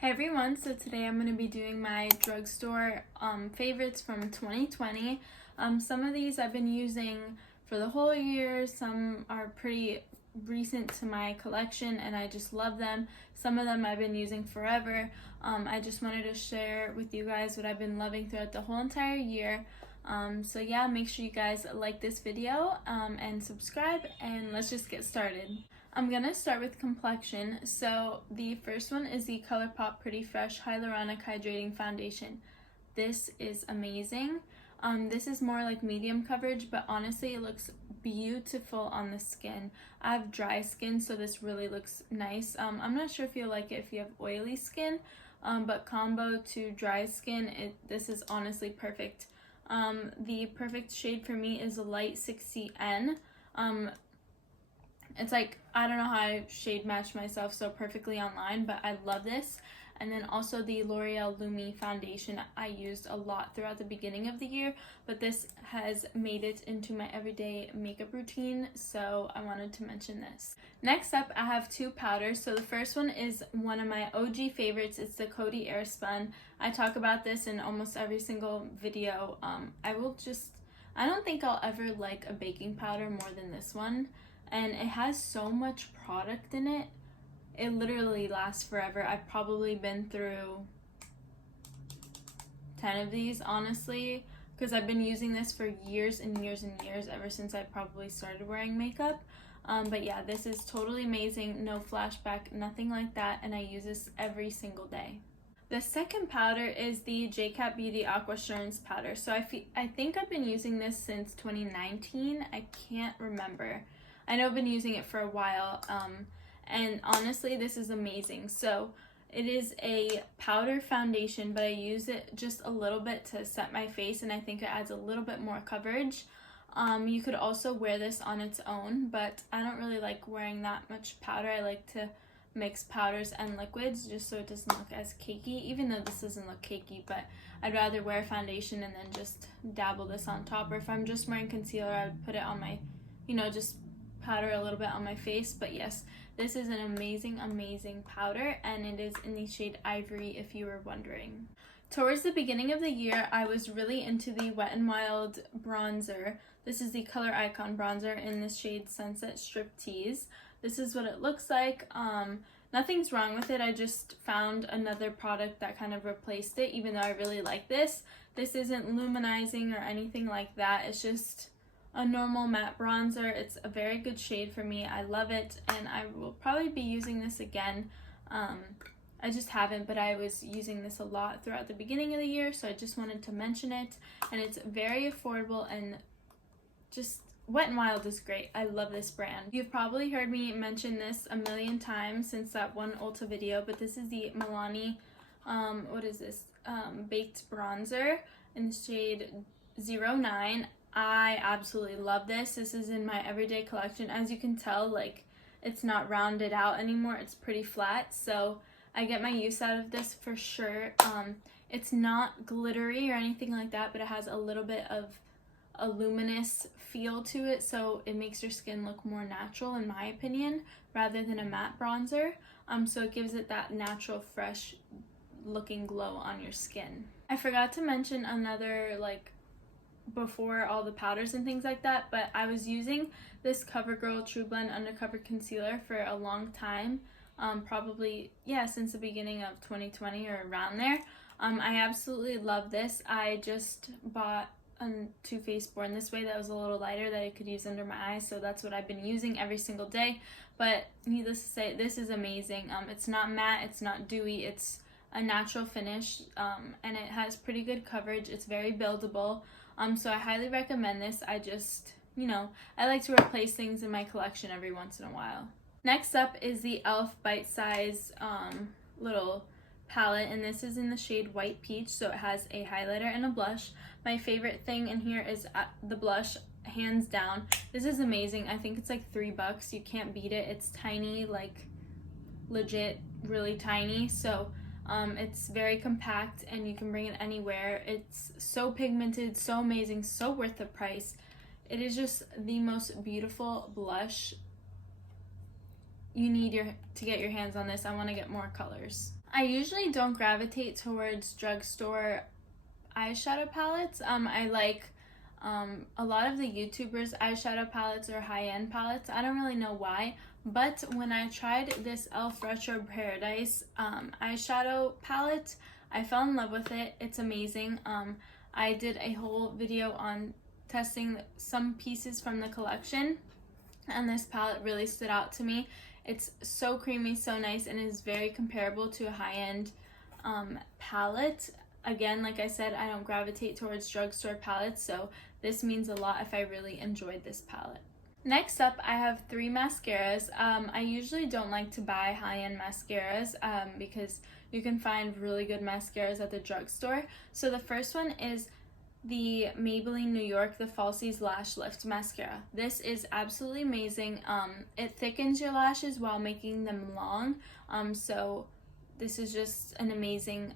Hey everyone, so today I'm going to be doing my drugstore favorites from 2020. Some of these I've been using for the whole year, some are pretty recent to my collection and I just love them. Some of them I've been using forever. I just wanted to share with you guys what I've been loving throughout the whole entire year. So yeah, make sure you guys like this video and subscribe, and let's just get started. I'm gonna start with complexion. So the first one is the ColourPop Pretty Fresh Hyaluronic Hydrating Foundation. This is amazing. This is more like medium coverage, but honestly it looks beautiful on the skin. I have dry skin, so this really looks nice. I'm not sure if you'll like it if you have oily skin, but combo to dry skin, this is honestly perfect. The perfect shade for me is a light 60N. It's like, I don't know how I shade match myself so perfectly online, but I love this. And then also the L'Oreal Lumi foundation I used a lot throughout the beginning of the year, but this has made it into my everyday makeup routine, so I wanted to mention this. Next up, I have two powders. So the first one is one of my OG favorites. It's the Coty Airspun. I talk about this in almost every single video. I don't think I'll ever like a baking powder more than this one. And it has so much product in it. It literally lasts forever. I've probably been through 10 of these, honestly, because I've been using this for years and years and years, ever since I probably started wearing makeup. But yeah, this is totally amazing. No flashback, nothing like that, and I use this every single day. The second powder is the jcat Beauty Aqua Assurance powder. So I think I've been using this since 2019. I can't remember. I know I've been using it for a while, and honestly this is amazing. So it is a powder foundation, but I use it just a little bit to set my face, and I think it adds a little bit more coverage. You could also wear this on its own, but I don't really like wearing that much powder. I like to mix powders and liquids just so it doesn't look as cakey, even though this doesn't look cakey, but I'd rather wear foundation and then just dabble this on top. Or if I'm just wearing concealer, I would put it on my, just powder a little bit on my face. But yes, this is an amazing powder, and it is in the shade Ivory, if you were wondering. Towards the beginning of the year, I was really into the Wet n Wild bronzer. This is the Color Icon bronzer in the shade Sunset Striptease. This is what it looks like. Nothing's wrong with it. I just found another product that kind of replaced it, even though I really like this. This isn't luminizing or anything like that. It's just a normal matte bronzer. It's a very good shade for me. I love it, and I will probably be using this again. I just haven't, but I was using this a lot throughout the beginning of the year, so I just wanted to mention it. And it's very affordable, and just Wet n Wild is great. I love this brand. You've probably heard me mention this a million times since that one Ulta video, but this is the Milani, baked bronzer in the shade 09. I absolutely love this. This is in my everyday collection. As you can tell, like, it's not rounded out anymore. It's pretty flat, so I get my use out of this for sure. It's not glittery or anything like that, but it has a little bit of a luminous feel to it, so it makes your skin look more natural, in my opinion, rather than a matte bronzer. So it gives it that natural, fresh looking glow on your skin. I forgot to mention another, before all the powders and things like that, but I was using this CoverGirl True Blend Undercover Concealer for a long time, probably, yeah, since the beginning of 2020 or around there. I absolutely love this. I just bought a Too Faced Born This Way that was a little lighter that I could use under my eyes, so that's what I've been using every single day. But needless to say, this is amazing. It's not matte, it's not dewy, it's a natural finish, and it has pretty good coverage. It's very buildable. So I highly recommend this. I just, I like to replace things in my collection every once in a while. Next up is the e.l.f. Bite Size little palette, and this is in the shade White Peach, so it has a highlighter and a blush. My favorite thing in here is the blush, hands down. This is amazing. I think it's like $3. You can't beat it. It's tiny, like legit really tiny, so it's very compact and you can bring it anywhere. It's so pigmented, so amazing, so worth the price. It is just the most beautiful blush. You need to get your hands on this. I want to get more colors. I usually don't gravitate towards drugstore eyeshadow palettes. I like a lot of the YouTubers' eyeshadow palettes or high-end palettes. I don't really know why, but when I tried this e.l.f. Retro Paradise eyeshadow palette, I fell in love with it. It's amazing. I did a whole video on testing some pieces from the collection, and this palette really stood out to me. It's so creamy, so nice, and is very comparable to a high-end palette. Again, like I said, I don't gravitate towards drugstore palettes, so this means a lot if I really enjoyed this palette. Next up, I have 3 mascaras. I usually don't like to buy high-end mascaras because you can find really good mascaras at the drugstore. So the first one is the Maybelline New York, the Falsies Lash Lift Mascara. This is absolutely amazing. It thickens your lashes while making them long. So this is just an amazing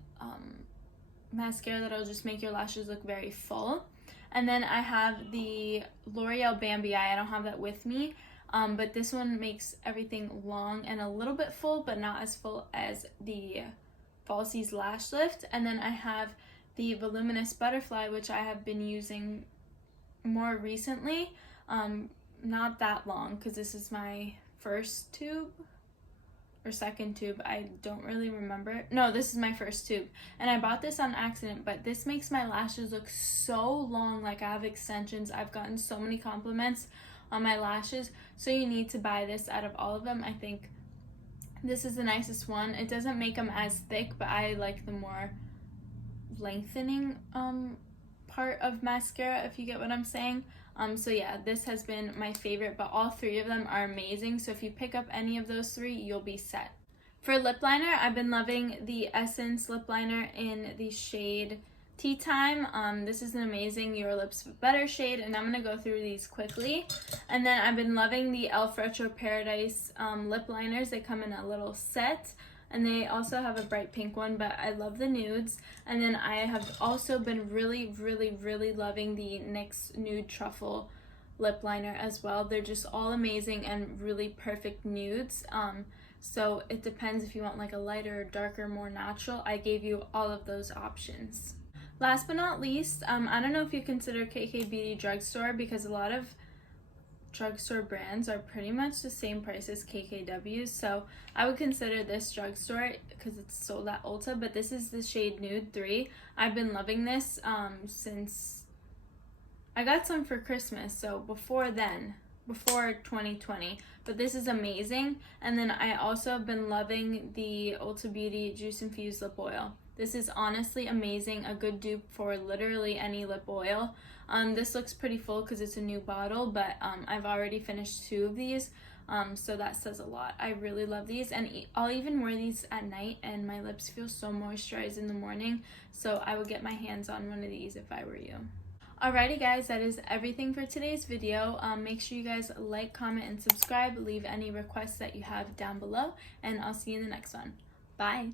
mascara that'll just make your lashes look very full. And then I have the L'Oreal Bambi Eye. I don't have that with me, but this one makes everything long and a little bit full, but not as full as the Falsies Lash Lift. And then I have the Voluminous Butterfly, which I have been using more recently. Not that long, because this is my first tube or second tube. I don't really remember. No, this is my first tube, and I bought this on accident, but this makes my lashes look so long, like I have extensions. I've gotten so many compliments on my lashes, so you need to buy this. Out of all of them, I think this is the nicest one. It doesn't make them as thick, but I like the more lengthening part of mascara, if you get what I'm saying. So yeah, this has been my favorite, but all 3 of them are amazing. So if you pick up any of those 3, you'll be set. For lip liner, I've been loving the Essence lip liner in the shade Tea Time. This is an amazing Your Lips Better shade, and I'm going to go through these quickly. And then I've been loving the e.l.f. Retro Paradise lip liners. They come in a little set, and they also have a bright pink one, but I love the nudes. And then I have also been really loving the NYX Nude Truffle lip liner as well. They're just all amazing and really perfect nudes. So it depends if you want like a lighter, darker, more natural. I gave you all of those options. Last but not least, I don't know if you consider KK Beauty drugstore, because a lot of drugstore brands are pretty much the same price as KKW, so I would consider this drugstore because it's sold at Ulta. But this is the shade Nude 3. I've been loving this since I got some for Christmas, so before 2020, but this is amazing. And then I also have been loving the Ulta Beauty Juice Infused Lip Oil. This is honestly amazing, a good dupe for literally any lip oil. This looks pretty full because it's a new bottle, but I've already finished 2 of these, so that says a lot. I really love these, and I'll even wear these at night, and my lips feel so moisturized in the morning, so I would get my hands on one of these if I were you. Alrighty guys, that is everything for today's video. Make sure you guys like, comment, and subscribe. Leave any requests that you have down below, and I'll see you in the next one. Bye!